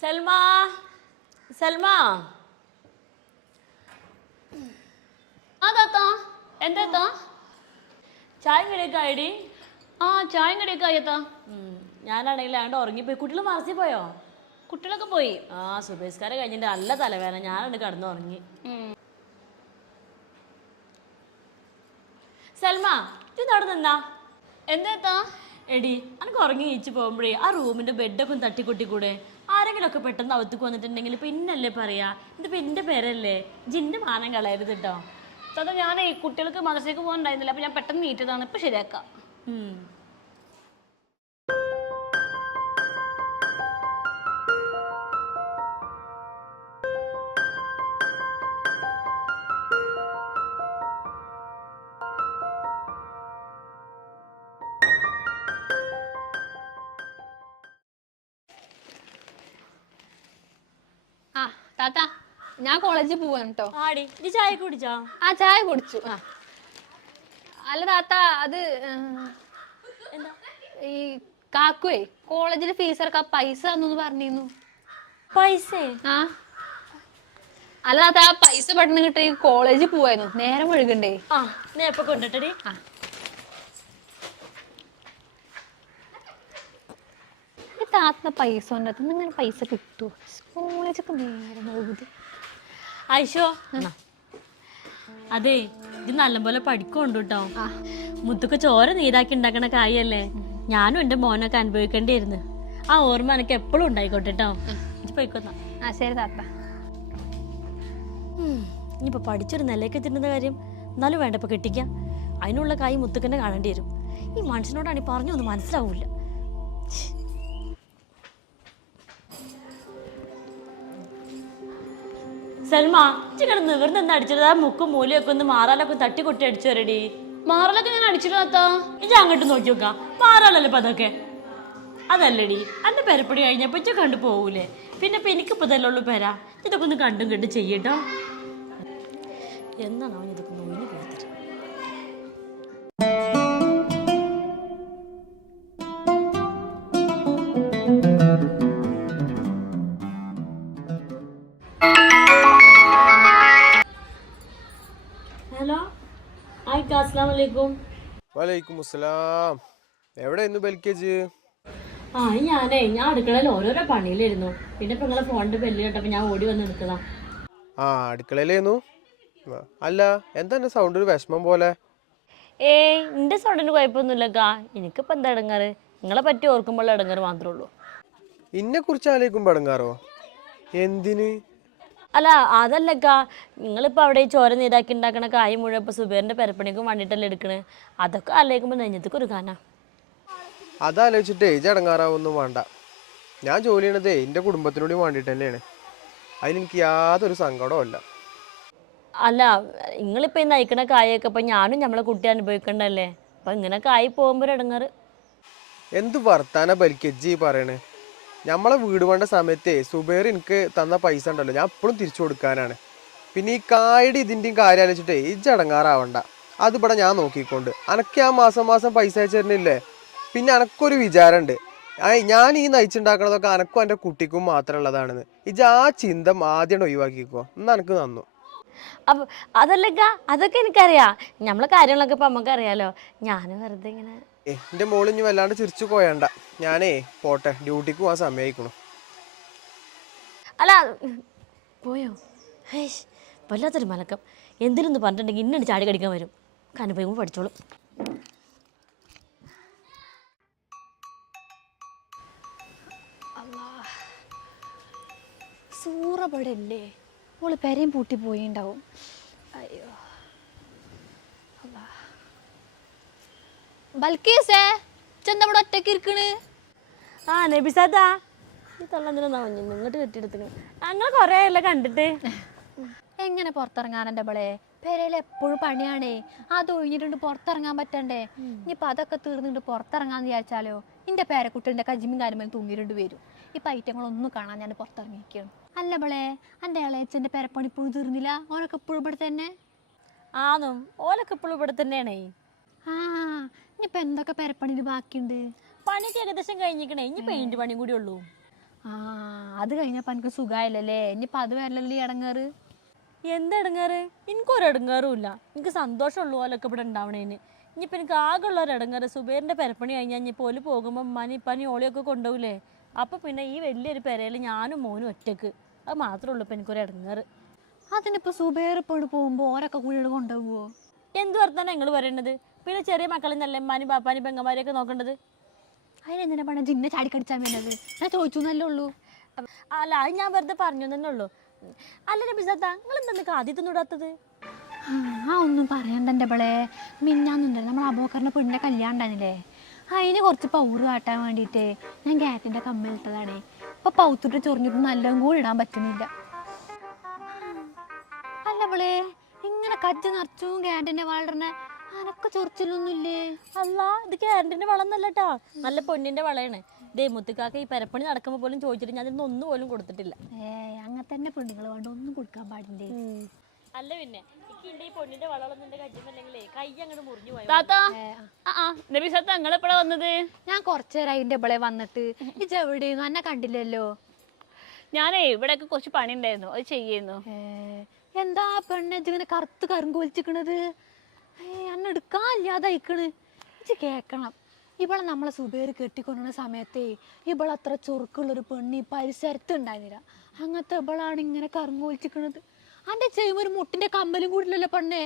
സൽമ സൽമ ആ താത്ത. എന്താ ചായ കടിയൊക്കെ ആയിടി. ആ ചായ കടിയൊക്കെ ആയത്താ ഞാനാണെങ്കിൽ ആണ്ട് ഉറങ്ങിപ്പോയി. കുട്ടികൾ മറത്തി പോയോ? കുട്ടികളൊക്കെ പോയി. ആ സുബേസ്കാരെ കഴിഞ്ഞിട്ട് നല്ല തലവേദന. ഞാനാണ് കടന്നു ഉറങ്ങി സൽമ ഇത് അവിടെ നിന്നാ? എന്താ എടി അനക്ക് ഉറങ്ങി ഈച്ച് പോകുമ്പോഴേ ആ റൂമിന്റെ ബെഡൊക്കെ ഒന്ന് തട്ടിക്കൊട്ടിക്കൂടെ? ആരെങ്കിലും ഒക്കെ പെട്ടെന്ന് അവത്തേക്ക് വന്നിട്ടുണ്ടെങ്കിൽ പിന്നല്ലേ പറയാ? ഇതിപ്പോ എന്റെ പേരല്ലേ? ജിന്റെ മാനം കളയരുത് കേട്ടോ താത്ത ഞാൻ ഈ കുട്ടികൾക്ക് മദ്രസയ്ക്ക് പോകാൻ ഉണ്ടായിരുന്നില്ല അപ്പൊ ഞാൻ പെട്ടെന്ന് നീറ്റതാണ് ഇപ്പൊ ശരിയാക്കാം. ആ താത്ത. ഞാൻ കോളേജിൽ പോവാണ് കേട്ടോ ആടി നീ ചായ കുടിച്ചോ? ആ ചായ കുടിച്ചു. ആ. അല്ല താത്ത അത് എന്താ? ഈ കാക്കുവേ കോളേജിൽ ഫീസ് അടക്കാൻ പൈസ തന്നു പറഞ്ഞിരുന്നു. പൈസ? ആ. അല്ല താത്ത ആ പൈസ പെട്ടെന്ന് കിട്ടി കോളേജിൽ പോവായിരുന്നു. നേരം ഒഴുകണ്ടേ ആ നീ എപ്പൊ കൊണ്ടിട്ടടി ആ. താത്ത പൈസ കൊണ്ടത് ഇങ്ങനെ പൈസ കിട്ടുമോ കോളേജൊക്കെ നേരം ഒഴുകുത് ആയിഷോ അതെ ഇത് നല്ലപോലെ പഠിക്കുന്നുണ്ട് കേട്ടോ മുത്തുക്ക ചോര നീരാക്കി ഉണ്ടാക്കണ കായല്ലേ? ഞാനും എന്റെ മോനൊക്കെ അനുഭവിക്കേണ്ടിയിരുന്നു. ആ ഓർമ്മ എനിക്ക് എപ്പോഴും ഉണ്ടായിക്കോട്ടെ കേട്ടോ ഇത് പോയിക്കൊന്ന. ആ ശരി താത്ത. ഇനിയിപ്പോ പഠിച്ചൊരു നിലയ്ക്ക് എത്തിരുന്ന കാര്യം എന്നാലും വേണ്ട ഇപ്പൊ കെട്ടിക്കാം. അതിനുള്ള കായ് മുത്തുക്കന്നെ കാണേണ്ടി വരും. ഈ മനുഷ്യനോടാണ് ഈ പറഞ്ഞൊന്നും മനസ്സിലാവൂല സൽമ ചിക്കൻ നിവർന്ന് എന്താ അടിച്ചത്? ആ മുക്കും മൂലയൊക്കെ ഒന്ന് മാറാലൊക്കെ തട്ടി കൊട്ടി അടിച്ചു വരടി. മാറലൊക്കെ ഞാൻ അടിച്ചിട്ട് താത്ത. ഇത് അങ്ങോട്ട് നോക്കി നോക്കാം. മാറാലല്ലോ ഇപ്പൊ അതൊക്കെ. അതല്ലടി അന്ന് പെരപ്പടി കഴിഞ്ഞപ്പോ ഇച്ച കണ്ടു പോവൂലേ. പിന്നെ ഇപ്പൊ എനിക്കിപ്പോ ഇതല്ലേ ഉള്ളൂ പെര. ഇതൊക്കെ ഒന്ന് കണ്ടും കണ്ടും ചെയ്യട്ടോ. എന്താണോ ഇതൊക്കെ നോയിന് അസ്സാം വലൈക്കും വലൈക്കും അസ്സലാം എവിടെ ഇന്ന് ബെൽക്കേജ് ആ ഞാനേ ഞാൻ അടുക്കളയിൽ ഓരോരോ പണിയിലിരുന്നു പിന്നെ ഇപ്പൊ നിങ്ങളെ ഫോണിന്റെ ബെല്ല് കേട്ടപ്പോ ഞാൻ ഓടി വന്ന് എടുത്തതാ ആ അടുക്കളയിലേന്നു ആ, അല്ല എന്താ എന്റെ സൗണ്ട് ഒരു വിഷമം പോലെ? ഏയ് എന്റെ സൗണ്ടിന് കുഴപ്പമൊന്നുമില്ലക്കാ എനിക്കിപ്പോ എന്താ ഇടങ്ങാറ്? നിങ്ങളെ പറ്റി ഓർക്കുമ്പോൾ ഇടങ്ങാറ് മാത്രമേ ഉള്ളൂ. ഇന്നെ കുറിച്ച് ആലോചിക്കുമ്പോ അടങ്ങാറോ എന്തിന്? അല്ല അതല്ലക്കാ. നിങ്ങളിപ്പോൾ അവിടെ ഈ ചോര നീരാക്കി ഉണ്ടാക്കണ കായ് മുഴുവൻ ഇപ്പോൾ സുബേറിന്റെ പെരപ്പണിക്കും വണ്ടിയിട്ടല്ലേ എടുക്കണേ? അതൊക്കെ ആലോചിക്കുമ്പോൾ നെഞ്ഞത്തേക്ക് ഒരു കാന അതാലോചിച്ചിട്ടേ ചടങ്ങാറാവൊന്നും വേണ്ട. ഞാൻ ജോലി ചെയ്യണതേ എന്റെ കുടുംബത്തിനോട് വേണ്ടിയിട്ട് തന്നെയാണ് അതിലെനിക്ക് യാതൊരു സങ്കടവും ഇല്ല. അല്ല നിങ്ങളിപ്പോൾ ഈ നയിക്കണ കായൊക്കെ ഇപ്പം ഞാനും നമ്മളെ കുട്ടി അനുഭവിക്കണ്ടല്ലേ? അപ്പോൾ ഇങ്ങനെ കായ് പോകുമ്പോൾ ഇടങ്ങാറ്. എന്ത് വർത്താന ബൽക്കജ്ജി പറയണേ? നമ്മളെ വീട് വേണ്ട സമയത്തേ സുബേർ എനിക്ക് തന്ന പൈസ ഉണ്ടല്ലോ. ഞാൻ എപ്പോഴും തിരിച്ചു കൊടുക്കാനാണ്. പിന്നെ ഈ കായുടെ ഇതിന്റെയും കാര്യം ആലോചിച്ചിട്ടേ ഈ ചടങ്ങാറാവണ്ട അതിവിടെ ഞാൻ നോക്കിക്കൊണ്ട് അനക്ക് ആ മാസം മാസം പൈസ അയച്ചു തരുന്നില്ലേ? പിന്നെ അനക്കൊരു വിചാരമുണ്ട്. ഞാൻ ഈ നയിച്ചുണ്ടാക്കണതൊക്കെ അനക്കും എന്റെ കുട്ടിക്കും മാത്രം ഇജ് ആ ചിന്ത ആദ്യം ഒഴിവാക്കിക്കോ. എന്ന് എനിക്ക് തന്നു അപ്പൊ അതല്ലക്ക അതൊക്കെ എനിക്കറിയാം. നമ്മളെ കാര്യങ്ങളൊക്കെ ഇപ്പൊ നമുക്കറിയാലോ ഞാൻ വെറുതെ ഇങ്ങനെ എന്റെ മോൾ ഇനി വല്ലാണ്ട് ചിരിച്ചു പോയണ്ട. ഞാനേ പോട്ടെ ഡ്യൂട്ടിക്ക് പോകാൻ സമയമായിക്കണു അല്ല പോയോ? ഹേയ് വല്ലാത്തൊരു മലക്കം. എന്തിനൊന്ന് പറഞ്ഞിട്ടുണ്ടെങ്കിൽ ഇന്നെ ചാടി കടിക്കാൻ വരും. അനുഭവം പഠിച്ചോളൂ. സൂറപടല്ലേ ഓൾ പെരയും പൂട്ടി പോയിണ്ടാവും. അയ്യോ. ബൽക്കീസേ ചെന്താ ഇവിടെ ഒറ്റയ്ക്ക് ഇരിക്കണ്? ആ നബിസാത്താ. ഈ തള്ളന്തിനാ ഇങ്ങോട്ട് കെട്ടിയെടുത്തിന് ഞങ്ങൾ കുറേ അല്ല കണ്ടിട്ട്. എങ്ങനെ പുറത്തിറങ്ങാനെന്റെ ബളെ പെരയിൽ എപ്പോഴും പണിയാണേ. അത് ഒഴിഞ്ഞിട്ടുണ്ട് പുറത്തിറങ്ങാൻ പറ്റണ്ടേ? ഇനിയിപ്പോൾ അതൊക്കെ തീർന്നിട്ട് പുറത്തിറങ്ങാന്ന് വിചാരിച്ചാലോ? എന്റെ പേരക്കുട്ടിന്റെ കജിമിൻ കാര്യമേൽ തൂങ്ങിയിട്ടുണ്ട് വരും. ഇപ്പം ഐറ്റങ്ങളൊന്നും കാണാൻ ഞാൻ പുറത്തിറങ്ങിയിരിക്കുകയാണ്. അല്ല ബളെ എന്റെ ഇളയച്ചന്റെ പേരപ്പണി ഇപ്പോഴും തീർന്നില്ല? ഓനൊക്കെ ഇപ്പോഴും ഇവിടെ തന്നെ? ആന്നും ഓലൊക്കെ ഇപ്പോഴും ഇവിടെ തന്നെയാണേ. ആ ഇനിയിപ്പോൾ എന്തൊക്കെ പെരപ്പണിയിൽ ബാക്കിയുണ്ട്? പണിക്ക് ഏകദേശം കഴിഞ്ഞിരിക്കണേ. ഇനി പെയിന്റ് പണിയും കൂടി ഉള്ളൂ. ആ അത് കഴിഞ്ഞപ്പോൾ എനിക്ക് സുഖമായില്ലല്ലേ ഇനിയിപ്പോൾ അത് വരലല്ലേ ഇടങ്ങാറ് എന്താ ഇടങ്ങാറ് എനിക്കൊരു ഇടങ്ങാറും ഇല്ല. എനിക്ക് സന്തോഷമുള്ളൂ പോലൊക്കെ ഇവിടെ ഉണ്ടാവണേന്. ഇനിയിപ്പോൾ എനിക്ക് ആകെ ഉള്ള ഒരു ഇടങ്ങാറ് സുബേറിന്റെ പെരപ്പണി കഴിഞ്ഞാൽ ഇനിയിപ്പോൾ ഓൽ പോകുമ്പോൾ മനി പനി ഓളിയൊക്കെ കൊണ്ടുപോകില്ലേ അപ്പോൾ പിന്നെ ഈ വലിയൊരു പെരയിൽ ഞാനും മോനും ഒറ്റയ്ക്ക്. അത് മാത്രമേ ഉള്ളൂ ഇപ്പം എനിക്കൊരു ഇടങ്ങാറ് അതിനിപ്പോൾ സുബേർ ഇപ്പോൾ പോകുമ്പോൾ ഓരൊക്കെ കൂടി കൊണ്ടുപോകുമോ എന്ത് വർത്താനാണ് നിങ്ങൾ പറയണത്? പിന്നെ ചെറിയ മക്കളിൽ നല്ല അമ്മാനും പാപ്പാനും പെങ്ങന്മാരെയൊക്കെ നോക്കേണ്ടത്? അതിനെന്തിനാ പണം? ജിന്നെ ചാടിക്കടിച്ചാൽ വേണ്ടത് ഞാൻ ചോദിച്ചു എന്നല്ലേ ഉള്ളൂ. അല്ല അത് ഞാൻ വെറുതെ പറഞ്ഞു തന്നെ ഉള്ളൂ. അല്ല നബിസത്ത നിങ്ങൾ നിനക്ക് ആദ്യത്തെ ഇടാത്തത്? ആ ഒന്നും പറയണ്ട എന്റെ ബളെ മിന്നാന്നുണ്ടല്ലോ നമ്മൾ അബോക്കറിന്റെ പെണ്ണിന്റെ കല്യാണം ഉണ്ടായിരുന്നില്ലേ? അതിന് കുറച്ച് പൗറ് കാട്ടാൻ വേണ്ടിയിട്ട് ഞാൻ ഗ്യാറ്റിന്റെ കമ്മിലിട്ടതാണേ ഇപ്പൊ പൗത്തിട്ട് ചൊറിഞ്ഞിട്ട് നല്ലതും കൂടി ഇടാൻ പറ്റുന്നില്ല. അല്ല ബളെ ഇങ്ങനെ കജ്ജ് നിറച്ചും ഗ്യാറ്റിന്റെ വളരണ അനക്ക് ചൊറിച്ചിലൊന്നുമില്ലേ? അല്ല ഇത് ക്യാരറ്റിന്റെ വളം എന്നല്ല നല്ല പൊന്നിന്റെ വളയാണ്. ദേ മുത്തുക്കാക്ക ഈ പരപ്പണി നടക്കുമ്പോ പോലും ചോദിച്ചിട്ട് ഞാൻ ഒന്നും പോലും കൊടുത്തിട്ടില്ല. ഏ അങ്ങനെ തന്നെ പെണ്ണുങ്ങൾ വേണ്ട ഒന്നും കൊടുക്കാൻ പാടില്ലേ? അല്ല പിന്നെ ഈ പൊന്നിന്റെ വളമൊന്നും എന്റെ കൈ അങ്ങോട്ട് മുറിഞ്ഞു പോയി? താത്ത ആ. നബി സത്ത നിങ്ങൾ എപ്പോഴാ വന്നത്? ഞാൻ കുറച്ചു നേരം ഇബളെ വന്നിട്ട്. ഇത് എവിടെയെന്നു എന്നെ കണ്ടില്ലല്ലോ. ഞാനേ ഇവിടെയൊക്കെ കുറച്ച് പണി ഉണ്ടായിരുന്നു അത് ചെയ്യുന്നു. എന്താ പെണ്ണ്? ഇങ്ങനെ കറുത്ത് കറുങ്കൊലിച്ചിക്കണത്? അന്ന് അയക്കണ് ഇത് കേക്കണം. ഇവളെ നമ്മളെ സുബേർ കെട്ടിക്കൊണ്ടുന്ന സമയത്തേ ഇവളെ അത്ര ചൊറുക്കുള്ളൊരു പെണ്ണി പരിസരത്ത് ഉണ്ടായിരുന്നില്ല. അങ്ങനത്തെ ഇവളാണ് ഇങ്ങനെ കറുങ്കൊലിച്ചിക്കണത് അന്റെ ചെയ്യുമ്പോൾ ഒരു മുട്ടിന്റെ കമ്മലും കൂടില്ലല്ലോ പെണ്ണേ.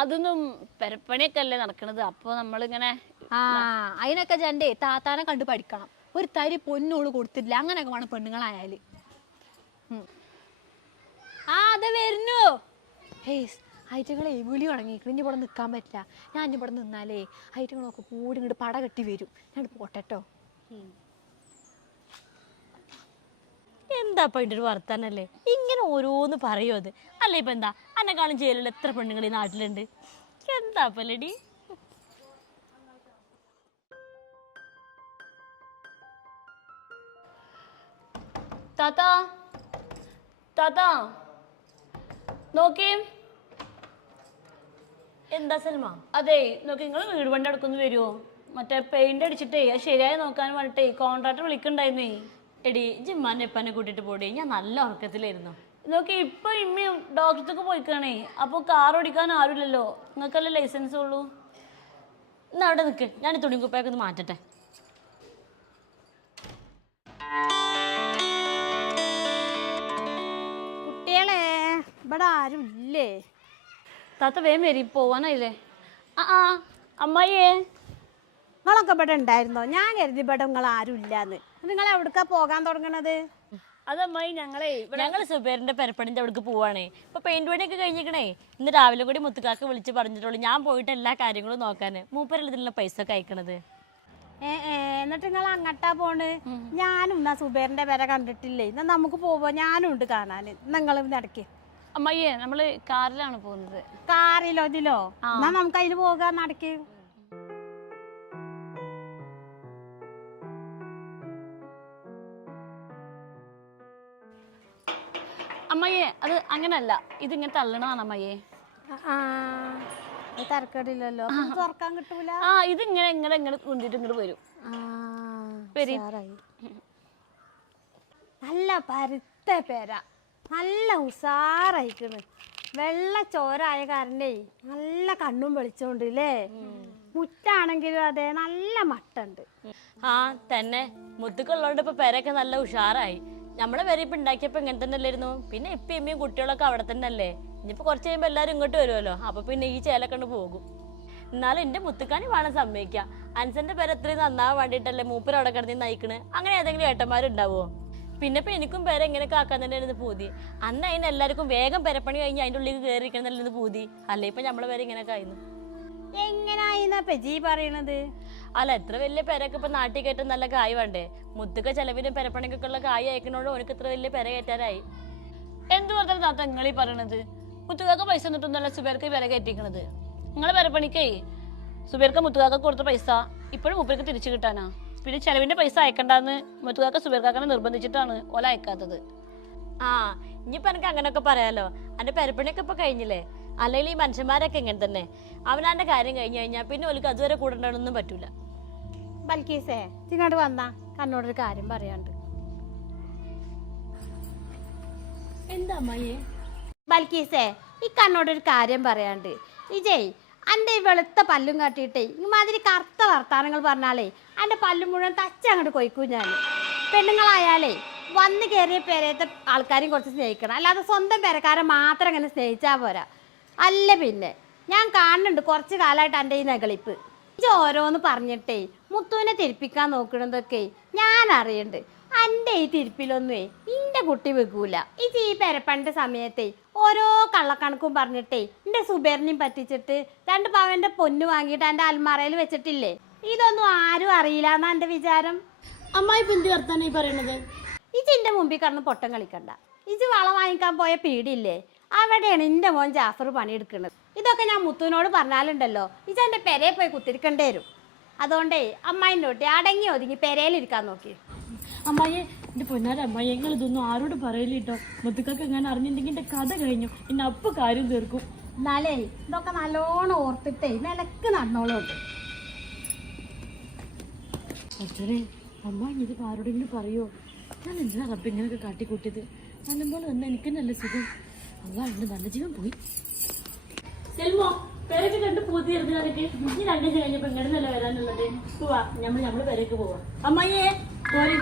അതൊന്നും പെരപ്പണിയൊക്കെ അല്ലേ നടക്കണത്? അപ്പൊ നമ്മളിങ്ങനെ ആ അതിനൊക്കെ ജന്റെ താത്താനെ കണ്ട് പഠിക്കണം. ഒരു തരി പൊന്നോൾ കൊടുത്തില്ല അങ്ങനെയൊക്കെ വേണം പെണ്ണുങ്ങളായാൽ. ആ അതെ വരുന്നു. ഐറ്റങ്ങളെ വിളി തുടങ്ങിയിരിക്കണം ഇനി ഇവിടെ നിൽക്കാൻ പറ്റില്ല. ഞാൻ ഇനി ഇവിടെ നിന്നാലേ ഐറ്റങ്ങളൊക്കെ കൂടി ഇങ്ങോട്ട് പട കെട്ടി വരും. ഞാൻ പോട്ടെട്ടോ. എന്താ ഇപ്പൊ ഒരു വർത്താനല്ലേ? ഇങ്ങനെ ഓരോന്ന് പറയോ അത്? അല്ല ഇപ്പൊ എന്താ? അന്നെക്കാളും ജയിലുള്ള എത്ര പെണ്ണുങ്ങൾ ഈ നാട്ടിലുണ്ട്? എന്താ ഇപ്പൊ ലടി താത്ത. താത്ത. എന്താ സൽമ? അതെ നോക്കി നിങ്ങൾ വീട് പണി അടുക്കുന്നു വരുമോ മറ്റേ പെയിന്റ് അടിച്ചിട്ടേ അത് ശരിയായി നോക്കാൻ വേണ്ടിട്ടേ കോൺട്രാക്ടർ വിളിക്കണ്ടായിരുന്നേ എടി ജിമ്മാന്റെ എപ്പനെ കൂട്ടിട്ട് പോടി ഞാൻ നല്ല ഉറക്കത്തിലായിരുന്നു. നോക്കി ഇപ്പൊ ഇമ്മയും ഡോക്ടർക്ക് പോയിക്കാണേ അപ്പൊ കാർ ഓടിക്കാൻ ആരുമില്ലല്ലോ? നിങ്ങൾക്കല്ലേ ലൈസൻസ് ഉള്ളൂ? എന്നാ അവിടെ നിൽക്ക് ഞാൻ തുണിക്കുപ്പയൊക്കെ ഒന്ന് മാറ്റട്ടെ. കുട്ടികളെ ഇവിടെ ആരും ഇല്ലേ താത്ത വേഗം വരും പോവാനായില്ലേ ആ ആ അമ്മായിയേ. നിങ്ങളൊക്കെ ഇവിടെ ഉണ്ടായിരുന്നോ? ഞാൻ കരുതി ഇവിടെ നിങ്ങൾ ആരും ഇല്ലാന്ന്. നിങ്ങൾ എവിടക്കാ പോകാൻ തുടങ്ങണത്? അതമ്മായി അമ്മായി ഞങ്ങളെ ഞങ്ങൾ സുബേറിന്റെ പെരപ്പണിന്റെ അവിടേക്ക് പോവാണേ. ഇപ്പൊ പെയിന്റ് പണിയൊക്കെ കഴിഞ്ഞിക്കണേ ഇന്ന് രാവിലെ കൂടി മുത്തുക്കാക്ക് വിളിച്ച് പറഞ്ഞിട്ടുള്ളൂ. ഞാൻ പോയിട്ട് എല്ലാ കാര്യങ്ങളും നോക്കാന്. മൂപ്പരല്ല ഇതിനുള്ള പൈസ ഒക്കെ അയക്കണത്? ഏ ഏ എന്നിട്ട് നിങ്ങൾ അങ്ങട്ടാ പോണ്? ഞാനും എന്നാ സുബേറിന്റെ പേരെ കണ്ടിട്ടില്ലേ? എന്നാ നമുക്ക് പോവാ. ഞാനും ഉണ്ട് കാണാന്. നിങ്ങൾ നടക്ക് അമ്മായിയെ നമ്മൾ കാറിലാണ് പോകുന്നത്. കാറിലോ ഇതിലോ? എന്നാ നമുക്ക് അതിൽ പോകാൻ നടക്ക് അമ്മയ്യേ അത് അങ്ങനല്ല. ഇതിങ്ങനെ തള്ളണതാണ് അമ്മയ്യേ. തരക്കേടില്ലല്ലോ. തുറക്കാൻ കിട്ടൂല. ആ ഇതിങ്ങനെ ഇങ്ങനെ ഇങ്ങനെ കുന്തിട്ട് ഇങ്ങോട്ട് വരും. നല്ല പരുത്ത പേര. നല്ല ഉസാറായിക്കണ് വെള്ള ചോരായ കാരനേ നല്ല കണ്ണും വെളിച്ചോണ്ട് ഇല്ലേ? മുറ്റാണെങ്കിലും അതെ നല്ല മട്ടുണ്ട്. ആ തന്നെ. മുത്തുക്കുള്ളതുകൊണ്ട് ഇപ്പൊ പേരൊക്കെ നല്ല ഉഷാറായി. നമ്മളെ വരെ ഇപ്പൊ ഉണ്ടാക്കിയപ്പോ ഇങ്ങനെ തന്നെ അല്ലായിരുന്നു പിന്നെ ഇപ്പൊ ഇമ്മയും കുട്ടികളൊക്കെ അവിടെ തന്നെ അല്ലേ ഇനിയിപ്പോ കുറച്ച് കഴിയുമ്പോ എല്ലാരും ഇങ്ങോട്ട് വരുമല്ലോ അപ്പൊ പിന്നെ ഈ ചേലൊക്കെ കൊണ്ട് പോകും. എന്നാലും എന്റെ മുത്തുക്കാനി വേണം സമ്മതിക്കാം. അൻസന്റെ പേര് എത്രയും നന്നാവാൻ വേണ്ടിട്ടല്ലേ മൂപ്പര് അവിടെ കിടന്ന് നയിക്കണ്. അങ്ങനെ ഏതെങ്കിലും ഏട്ടന്മാരുണ്ടാവോ? പിന്നെ ഇപ്പൊ എനിക്കും പേരെ എങ്ങനെയൊക്കെ ആക്കാൻ തന്നെയായിരുന്നു പൂതി. അന്ന് അതിന് എല്ലാവർക്കും വേഗം പെരപ്പണി കഴിഞ്ഞ് അതിന്റെ ഉള്ളിൽ കയറിയിരിക്കണം നല്ലത് പൂതി. അല്ലേ? ഇപ്പൊ നമ്മളെ പേര് ഇങ്ങനെയൊക്കെ ആയിരുന്നു. എങ്ങനായിന്നാ പെജി പറയണത്? അല്ല എത്ര വലിയ പെരക്ക് ഇപ്പൊ നാട്ടിൽ കയറ്റം നല്ല കായ് വേണ്ടേ? മുത്തുക്ക ചെലവിനും പെരപ്പണിക്കൊക്കെ ഉള്ള കായ് അയക്കണോണ്ട് ഓനക്ക് ഇത്ര വലിയ പെര കയറ്റാനായി. എന്ത് പറഞ്ഞാലും താത്ത നിങ്ങളീ പറയണത്? മുത്തുകാക്ക പൈസ എന്നിട്ടൊന്നല്ല സുബേർക്ക് വില കയറ്റിക്കണത്. നിങ്ങളെ പെരപ്പണിക്കേ സുബേർക്ക് മുത്തുകാക്ക കൊടുത്ത പൈസ ഇപ്പോഴും മുപ്പേർക്ക് തിരിച്ചു കിട്ടാനാ? പിന്നെ ചെലവിന്റെ പൈസ അയക്കണ്ടെന്ന് മുത്തുകാക്ക സുബേർക്കാക്കനെ നിർബന്ധിച്ചിട്ടാണ് ഓല അയക്കാത്തത്. ആ ഇനിയിപ്പോ എനിക്ക് അങ്ങനെയൊക്കെ പറയാലോ. അന്റെ പെരപ്പണിയൊക്കെ ഇപ്പൊ കഴിഞ്ഞില്ലേ? അല്ലെങ്കിൽ ഈ മനുഷ്യന്മാരൊക്കെ ഇങ്ങനെ തന്നെ. അവനാന്റെ കാര്യം കഴിഞ്ഞു കഴിഞ്ഞാൽ പിന്നെ ഒലിക്ക് അതുവരെ കൂടെ ഉണ്ടാകാനൊന്നും പറ്റൂല. ബൽക്കീസേ ഇങ്ങോട്ട് വന്നാ. കണ്ണോടൊരു കാര്യം പറയാണ്ട് എന്താ അമ്മയെ ബൽക്കീസേ ഈ കണ്ണോടൊരു കാര്യം പറയാണ്ട് ഇജയ് അന്റെ ഈ വെളുത്ത പല്ലും കാട്ടിയിട്ടേ ഇമാതിരി കറുത്ത വർത്താനങ്ങൾ പറഞ്ഞാലേ അന്റെ പല്ലും മുഴുവൻ തച്ച അങ്ങോട്ട് കൊയ്ക്കും ഞാൻ. പെണ്ണുങ്ങളായാലേ വന്ന് കയറിയ പേരത്തെ ആൾക്കാരെയും കുറച്ച് സ്നേഹിക്കണം. അല്ലാതെ സ്വന്തം പേരക്കാരെ മാത്രം അങ്ങനെ സ്നേഹിച്ചാൽ പോരാ. അല്ല പിന്നെ ഞാൻ കാണുന്നുണ്ട് കുറച്ച് കാലമായിട്ട് എന്റെ ഈ നെകളിപ്പ് ഇത് ഓരോന്ന് പറഞ്ഞിട്ടേ മുത്തുവിനെ തിരിപ്പിക്കാൻ നോക്കണതൊക്കെ ഞാൻ അറിയണ്ട് എന്റെ ഈ തിരിപ്പിലൊന്നുമേ ഇന്റെ കുട്ടി വെക്കൂല. ഇത് ഈ പെരപ്പണിന്റെ സമയത്തെ ഓരോ കള്ളക്കണക്കും പറഞ്ഞിട്ടേ എന്റെ സുബേറിനെയും പറ്റിച്ചിട്ട് രണ്ട് പവന്റെ പൊന്ന് വാങ്ങിയിട്ട് എന്റെ അൽമാറയിൽ വെച്ചിട്ടില്ലേ? ഇതൊന്നും ആരും അറിയില്ല എന്നാ എന്റെ വിചാരം. അമ്മായി പിന്തി വർത്താനം ഈ പറയണത്? ഇജിന്റെ മുമ്പിൽ കടന്ന് പൊട്ടം കളിക്കണ്ട. ഇജ് വളം വാങ്ങിക്കാൻ പോയ പീടിയില്ലേ? അവിടെയാണ് എന്റെ മോൻ ജാഫർ പണിയെടുക്കുന്നത്. ഇതൊക്കെ ഞാൻ മുത്തുവിനോട് പറഞ്ഞാലുണ്ടല്ലോ ഇജ് എന്റെ പെരയെ പോയി കുത്തിരിക്കേണ്ടി വരും. അതുകൊണ്ടേ അമ്മായിന്റെ ഒട്ടി അടങ്ങി ഒതുങ്ങി പെരയിലിരിക്കാൻ നോക്കി. അമ്മായെ എന്റെ പൊന്നാര അമ്മായി ഞങ്ങൾ ഇതൊന്നും ആരോട് പറയില്ല കേട്ടോ. മുത്തുക്കൊക്കെ എങ്ങനെ അറിഞ്ഞിട്ടുണ്ടെങ്കിൽ എന്റെ കഥ കഴിഞ്ഞു. എന്നെ അപ്പ കാര്യം തീർക്കും. എന്നാലേ ഇതൊക്കെ നല്ലോണം ഓർത്തിട്ടേ നിലയ്ക്ക് നടന്നോളൂ. അച്ഛനെ അമ്മ ഇത് ആരോടെങ്കിലും പറയുമോ ഞാൻ എന്തിനാ റബ്ബ് ഇങ്ങനെയൊക്കെ കാട്ടിക്കൂട്ടിയത്? നല്ലപോലെ തന്നെ എനിക്ക് നല്ല സുഖം? അല്ല എന്റെ നല്ല ജീവൻ പോയി. സെൽമോ പേരൊക്കെ കണ്ട് പൂത്തി എറിഞ്ഞാലൊക്കെ ഇനി കഴിഞ്ഞപ്പോൾ ഇങ്ങനെ നല്ല വരാനുള്ളത്? പോവാ നമ്മൾ നമ്മൾ പേരേക്ക് പോവാം. അമ്മയെ പോരി.